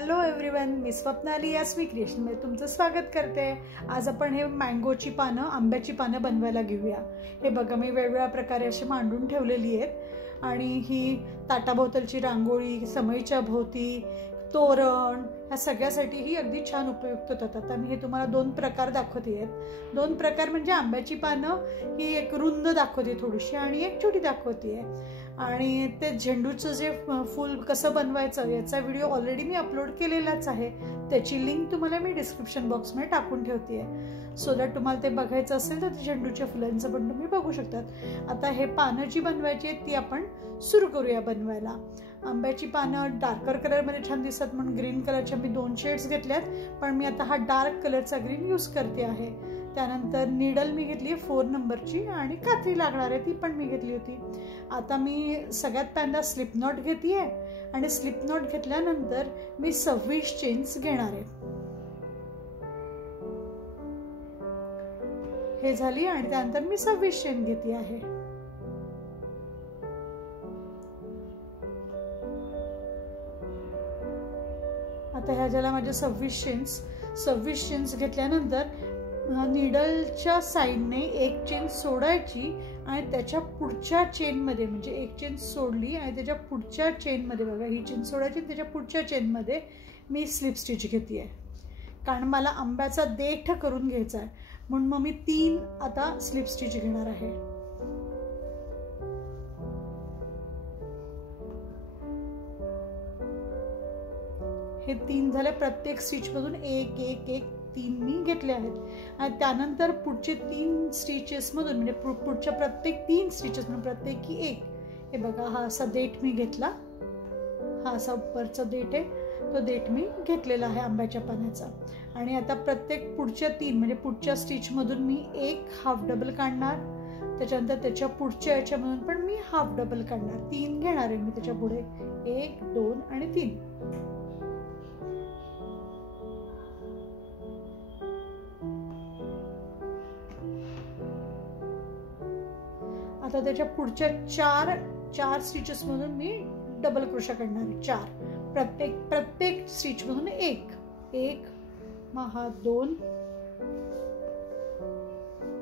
Hello everyone, मी स्वप्नाली यास्मी क्रिएशनमध्ये तुमचं स्वागत करते। आज आपण हे मँगोची पानं, आंब्याची पानं बनवायला घेऊया। हे बघा, मी वेगवेगळ्या प्रकारे अशी मांडून ठेवलेली आहेत आणि ही ताटाभोवतालची रांगोळी, समईच्या भोवती तोरण, ह्या सगळ्यासाठी ही अगदी छान उपयुक्त होतात। आता मी हे तुम्हाला दोन प्रकार दाखवते आहेत। दोन प्रकार म्हणजे आंब्याची पानं ही एक रुंद दाखवते थोडीशी आणि एक छोटी दाखवते आहे। आणि ते झेंडूचं जे फूल कसं बनवायचं याचा व्हिडिओ ऑलरेडी मी अपलोड केलेलाच आहे। त्याची लिंक तुम्हाला मी डिस्क्रिप्शन बॉक्समध्ये टाकून ठेवते आहे, सो दॅट तुम्हाला ते बघायचं असेल तर झेंडूच्या फुलांचं पण तुम्ही बघू शकतात। आता हे पानं जी बनवायची आहेत ती आपण सुरू करूया बनवायला। आंब्याची पानं डार्कर कलरमध्ये छान दिसतात म्हणून ग्रीन कलरच्या मी 2 शेड्स घेतल्यात, पण मी आता हा डार्क कलरचा ग्रीन यूज करते आहे। त्यानंतर नीडल मी घेतली 4 नंबरची आणि कात्री लागणार आहे ती पण मी घेतली होती। आता मी सगळ्यात पहिल्यांदा स्लिप नॉट घेते आहे आणि स्लिप नॉट घेतल्यानंतर मी 26 चेन्स घेणार आहे। हे झाली आणि त्यानंतर मी 26 चेन घेते आहे। आता ह्या ज्याला माझे 26 चेन्स घेतल्यानंतर नीडलच्या साईडने एक चेन सोडायची आणि त्याच्या पुढच्या चेनमध्ये, म्हणजे एक चेन सोडली आणि त्याच्या पुढच्या चेनमध्ये, बघा ही चेन सोडायची, त्याच्या पुढच्या चेनमध्ये मी स्लिप स्टिच घेते आहे, कारण मला आंब्याचा देठ करून घ्यायचा आहे म्हणून मग मी 3 आता स्लिप स्टिच घेणार आहे। हे 3 झाले, प्रत्येक स्टिचमधून एक एक एक 3 मी घेतले आहेत आणि त्यानंतर पुढचे 3 स्टिचेसमधून, म्हणजे पुढच्या प्रत्येक 3 स्टिचेसमधून प्रत्येकी एक, हे बघा हा असा देठ मी घेतला, हा असा उपरचा देठ आहे, तो देठ मी घेतलेला आहे आंब्याच्या पानाचा। आणि आता प्रत्येक पुढच्या 3 म्हणजे पुढच्या स्टिचमधून मी एक हाफ डबल काढणार, त्याच्यानंतर त्याच्या पुढच्या याच्यामधून पण मी हाफ डबल काढणार, 3 घेणार आहे मी त्याच्या पुढे, 1 2 आणि 3। आता त्याच्या पुढच्या 4 स्टिचेस मधून मी डबल क्रोशा करणार आहे, 4, प्रत्येक स्टिच मधून एक, मग हा 2,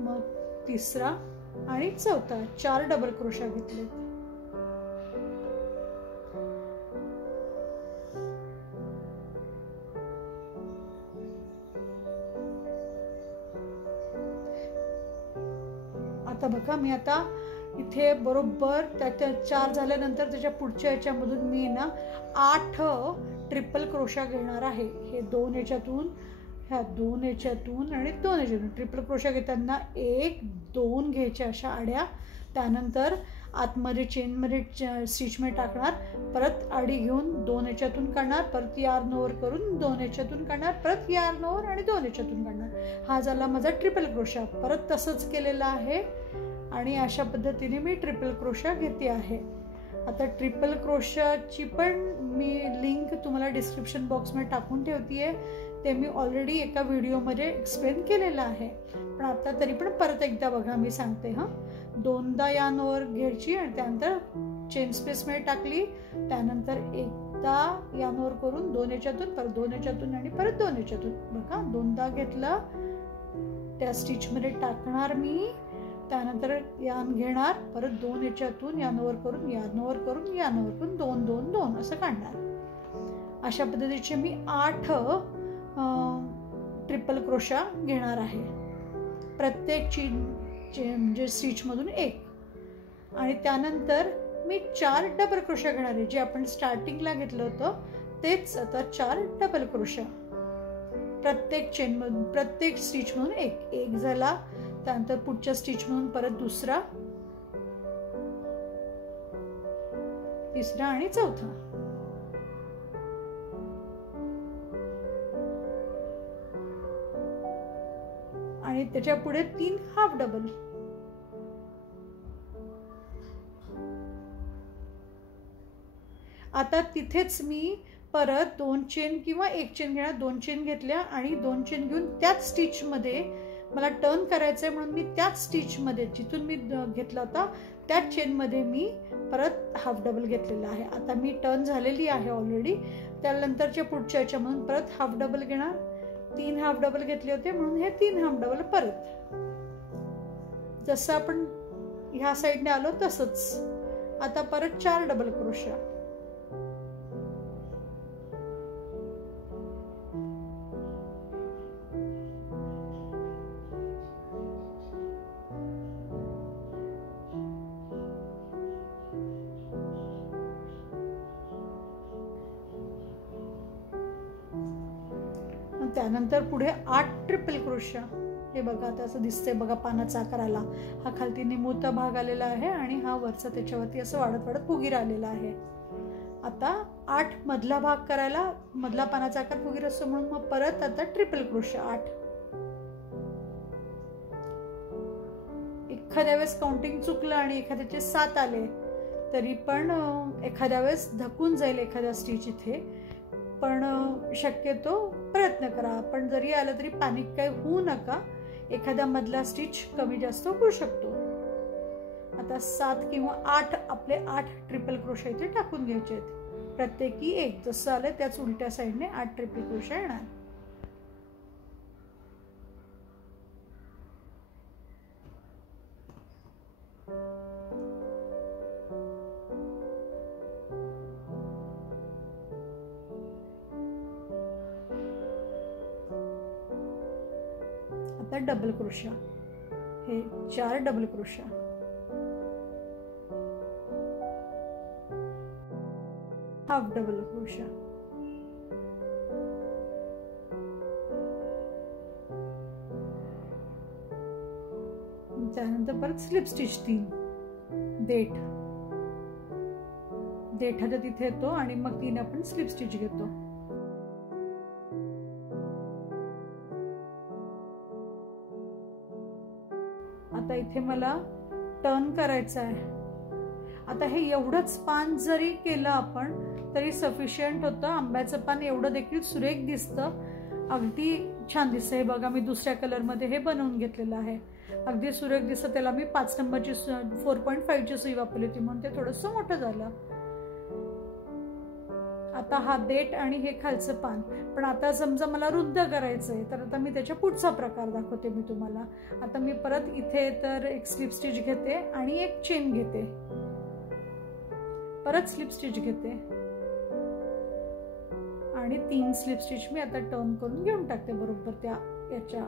मग तिसरा आणि चौथा, 4 डबल क्रोशा घेतले। आता बघा, मी आता इथे बरोबर त्याच्या 4 झाल्यानंतर त्याच्या पुढच्या याच्यामधून मी ना 8 ट्रिपल क्रोशा घेणार आहे। हे 2 याच्यातून, ह्या 2 याच्यातून आणि 2 याच्यातून ट्रिपल क्रोशा घेताना 1 2 घ्यायच्या अशा आड्या, त्यानंतर आतमध्ये चेनमध्ये स्टिचमध्ये टाकणार, परत आडी घेऊन 2 याच्यातून काढणार, परत यार्न ओव्हर करून 2 याच्यातून काढणार, परत यार्न ओव्हर आणि 2 याच्यातून काढणार। हा झाला माझा ट्रिपल क्रोशा। परत तसंच केलेला आहे आणि अशा पद्धतीने मी ट्रिपल क्रोशा घेते आहे। आता ट्रिपल क्रोशाची पण मी लिंक तुम्हाला डिस्क्रिप्शन बॉक्समध्ये टाकून ठेवते आहे, ते मी ऑलरेडी एका व्हिडिओमध्ये एक्सप्लेन केलेलं आहे, पण आता तरी पण परत एकदा बघा मी सांगते। हां, 2दा यार्न ओव्हर घ्यायची आणि त्यानंतर चेन स्पेसमध्ये टाकली, त्यानंतर एकदा यार्न ओव्हर करून 2 याच्यातून, परत 2 याच्यातून आणि परत 2 याच्यातून, बघा 2दा घेतलं, त्या स्टिचमध्ये टाकणार मी, त्यानंतर यार्न घेणार, परत 2 याच्यातून यार्न ओव्हर करून, यार्न ओव्हर करून, यार्न ओव्हर करून 2 2 2 असं काढणार। अशा पद्धतीचे मी 8 ट्रिपल क्रोशा घेणार आहे, प्रत्येक म्हणजे स्टिचमधून एक, आणि त्यानंतर मी 4 डबल क्रोशा घेणार आहे, जे आपण स्टार्टिंगला घेतलं होतं तेच आता 4 डबल क्रोशा, प्रत्येक चेनमधून, प्रत्येक स्टिचमधून एक झाला, त्यानंतर पुढच्या स्टिचमधून परत दुसरा, तिसरा आणि चौथा, आणि त्याच्या पुढे 3 हाफ डबल। आता तिथेच मी परत 2 चेन किंवा 1 चेन घेणार, 2 चेन घेतल्या आणि 2 चेन घेऊन त्याच स्टिचमध्ये मला टर्न करायचं आहे म्हणून मी त्याच स्टिचमध्ये जिथून मी घेतला होता त्याच चेनमध्ये मी परत हाफ डबल घेतलेला आहे। आता मी टर्न झालेली आहे ऑलरेडी, त्यानंतरच्या पुढच्या याच्यामधून परत हाफ डबल घेणार, 3 हाफ डबल घेतले होते म्हणून हे 3 हाफ डबल परत, जसं आपण ह्या साईडने आलो तसंच. आता परत 4 डबल क्रोशा. त्यानंतर पुढे 8 ट्रिपल क्रोशा. हे बघा आता असं दिसतंय बघा पानाचा आकार आला, हा खालती निमुळता भाग आलेला आहे आणि हा वरचा त्याच्यावरती असं वाढत वाढत फुगीर आलेला आहे. आता 8 मधला भाग करायला, मधला पानाचा आकार फुगीर असतो म्हणून मग परत आता ट्रिपल क्रोशा 8. एखाद्या वेळेस काउंटिंग चुकलं आणि एखाद्याचे 7 आले तरी पण एखाद्या वेळेस धकून जाईल एखादा स्टिच इथे, पण शक्यतो प्रयत्न करा. पण जरी आलं तरी पॅनिक काही होऊ नका, एखादा मधला स्टिच कमी जास्त होऊ शकतो. आता 7 किंवा 8 आपले 8 ट्रिपल क्रोशा इथे टाकून घ्यायचे आहेत, प्रत्येकी 1. जसं आलं त्याच उलट्या साईडने 8 ट्रिपल क्रोशा येणार. आता डबल क्रोशा, हे 4 double crochet. Half double crochet. त्यानंतर परत स्लिप स्टिच 3. देठ आता तिथे येतो आणि मग 3 आपण स्लिप स्टिच घेतो. आता इथे मला टर्न करायचं आहे. आता हे एवढंच पान जरी केलं आपण तरी सफिशियंट होतं. आंब्याचं पान एवढं देखील सुरेख दिसतं, अगदी छान दिसतं. हे बघा मी दुसऱ्या कलरमध्ये हे बनवून घेतलेलं आहे, अगदी सुरेख दिसतं. त्याला मी 5 नंबरची 4.5ची सुई वापरली होती म्हणून ते थोडंसं मोठं झालं. आता हा देठ आणि हे खालचं पान. पण आता समजा मला रुंद करायचंय तर आता मी त्याच्या पुढचा प्रकार दाखवते मी तुम्हाला. आता मी परत इथे तर एक स्लिप स्टिच घेते आणि एक चेन घेते, परत स्लिप स्टिच घेते आणि 3 स्लिप स्टिच मी आता टर्न करून घेऊन टाकते. बरोबर त्या याच्या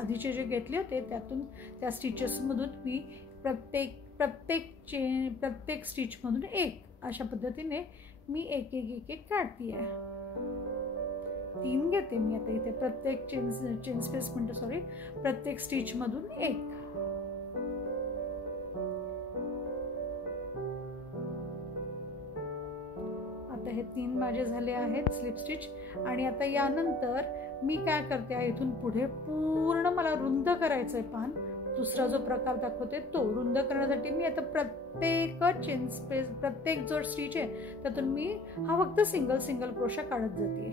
आधीचे जे घेतले होते त्यातून, त्या स्टिचेस मधून मी प्रत्येक स्टिच मधून एक, अशा पद्धतीने मी एक एक एक एक काढती आहे. 3 घेते मी आता इथे प्रत्येक चेन स्पेस म्हणतो, सॉरी, प्रत्येक स्टिच मधून एक. आता हे 3 माझे झाले आहेत स्लिप स्टिच. आणि आता यानंतर मी काय करते, इथून पुढे पूर्ण मला रुंद करायचंय पान. दुसरा जो प्रकार दाखवते तो रुंद करण्यासाठी मी आता प्रत्येक चेन स्पेस, प्रत्येक जो स्टिच आहे त्यातून मी हा फक्त सिंगल क्रोशा काढत जाते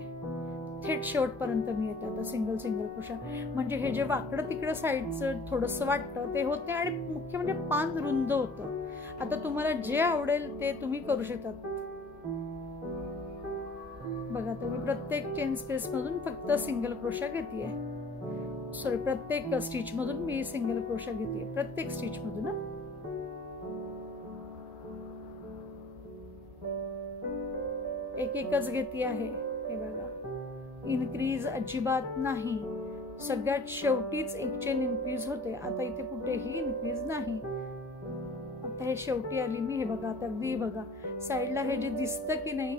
थेट शेवटपर्यंत. मी येते आता सिंगल क्रोशा, म्हणजे हे जे वाकडं तिकडं साईडचं थोडंसं वाटतं ते होते आणि मुख्य म्हणजे पान रुंद होतं. आता तुम्हाला जे आवडेल ते तुम्ही करू शकतात. बघा तुम्ही प्रत्येक चेन स्पेस मधून फक्त सिंगल क्रोशा घेते, सॉरी प्रत्येक स्टिच मधून मी सिंगल क्रोशा घेते, प्रत्येक स्टिच मधून. एक एकच घेते आहे. हे बघा इनक्रीज अजिबात नाही, सगळ्यात शेवटीच एक चेन इनक्रीज होते. आता इथे कुठेही इनक्रीज नाही. आता हे शेवटी आली मी. हे बघा आता अगदी बघा साईडला हे जे दिसतं की नाही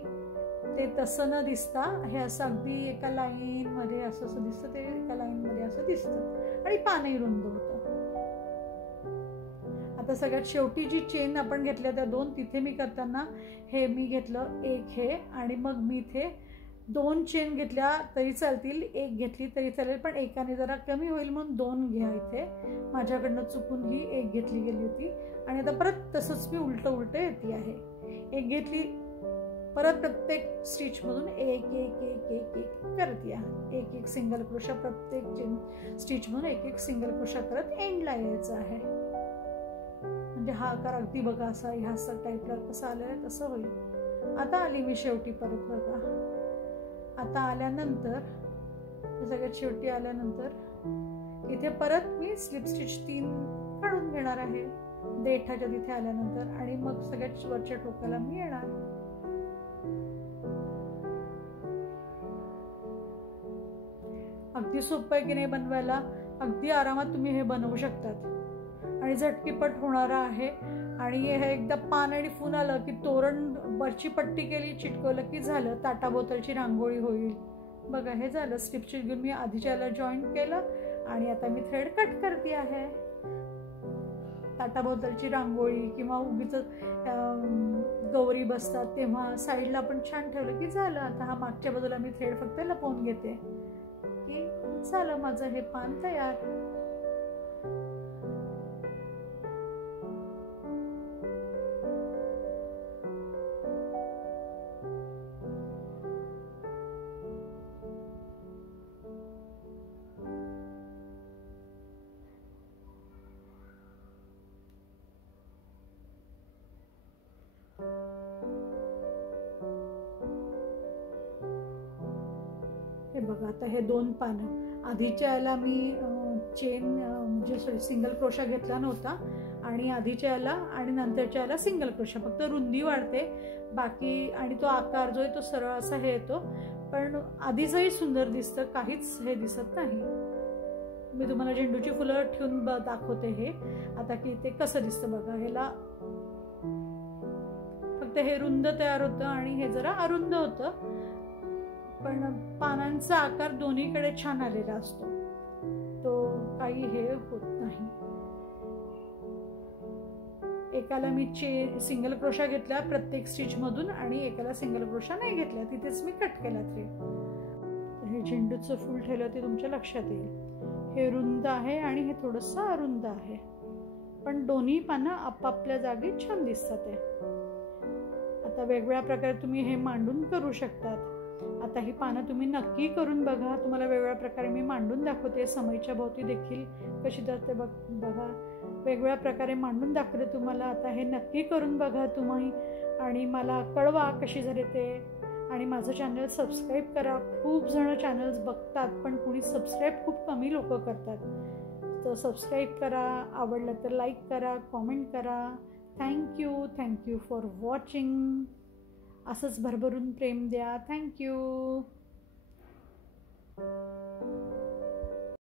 ते तसं न दिसता हे असं अगदी एका लाईन मध्ये असं दिसतं, ते एका लाईन मध्ये असं दिसतं आणि पानही रुंद होतं. आता सगळ्यात शेवटी जी चेन आपण घेतल्या त्या 2, तिथे मी करताना हे मी घेतलं एक हे, आणि मग मी इथे 2 चेन घेतल्या तरी चालतील, एक घेतली तरी चालेल, पण एकाने जरा कमी होईल म्हणून 2 घ्या. इथे माझ्याकडनं चुकून ही एक घेतली गेली होती. आणि आता परत तसंच मी उलट येते आहे. एक घेतली, परत प्रत्येक स्टिच मधून एक एक एक एक एक करत या, एक एक सिंगल क्रोशा प्रत्येक चेन स्टिच मधून एक एक सिंगल क्रोशा करत एंडला यायचं आहे. म्हणजे हा आकार अगदी बघा असा ह्या टाईपला कसं आलेला तसं होईल. आता आली मी शेवटी परत. बघा आता आल्यानंतर सगळ्यात शेवटी आल्यानंतर इथे परत मी स्लिप स्टिच 3 काढून घेणार आहे देठाच्या तिथे आल्यानंतर, आणि मग सगळ्यात वरच्या टोकाला मी येणार. अगदी सोपं आहे की नाही बनवायला. अगदी आरामात तुम्ही हे बनवू शकतात आणि झटकीपट होणारा आहे. आणि हे एकदा पान आणि फून आलं की तोरण वरची पट्टी केली, चिटकवलं की झालं, ताटाभोवतालची रांगोळी होईल. बघा हे झालं. स्लिप स्टिच घेऊन मी आधीच्याला जॉईन केलं आणि आता मी थ्रेड कट करते आहे. ताटाभोवतालची रांगोळी किंवा उगीच गौरी बसतात तेव्हा साईडला आपण छान ठेवलं की झालं. आता हा मागच्या बाजूला मी थ्रेड फक्त लपवून घेते की झालं माझं हे पान तयार. हे बघा आता हे 2 पानं. आधीच्या याला मी चेन म्हणजे सिंगल क्रोशा घेतला नव्हता आणि आधीच्या याला आणि नंतरच्या याला सिंगल क्रोशा, फक्त रुंदी वाढते बाकी, आणि तो आकार जो आहे तो सरळ असा हे येतो, पण आधीचंही सुंदर दिसतं, काहीच हे दिसत नाही. मी तुम्हाला झेंडूची फुलं ठेवून दाखवते हे आता की ते कसं दिसतं. बघा ह्याला फक्त हे रुंद तयार होतं आणि हे जरा अरुंद होतं, पण पानांचा आकार दोन्हीकडे छान आलेला असतो, तो काही हे होत नाही. एकाला मी सिंगल क्रोशा घेतला प्रत्येक स्टिच मधून आणि एकाला सिंगल क्रोशा नाही घेतला, तिथेच मी कट केला थ्रेड. हे झेंडूचं फूल ठेवलं ते तुमच्या लक्षात येईल. हे रुंद आहे आणि हे थोडंसं अरुंद आहे, पण दोन्ही पानं आपापल्या जागी छान दिसतात. आता वेगवेगळ्या प्रकारे तुम्ही हे मांडून करू शकतात. आता ही पानं तुम्ही नक्की करून बघा. तुम्हाला वेगवेगळ्या प्रकारे मी मांडून दाखवते. समईच्या भोवती देखील कशी जाते बघा, वेगवेगळ्या प्रकारे मांडून दाखवते तुम्हाला. आता हे नक्की करून बघा तुम्ही आणि मला कळवा कशी झाले ते. आणि माझं चॅनल सबस्क्राईब करा. खूप जण चॅनल्स बघतात पण कुणी सबस्क्राईब खूप कमी लोक करतात, तर सबस्क्राईब करा. आवडलं तर लाईक करा, कॉमेंट करा. Thank you for watching. असंच भरभरून प्रेम द्या. थँक्यू.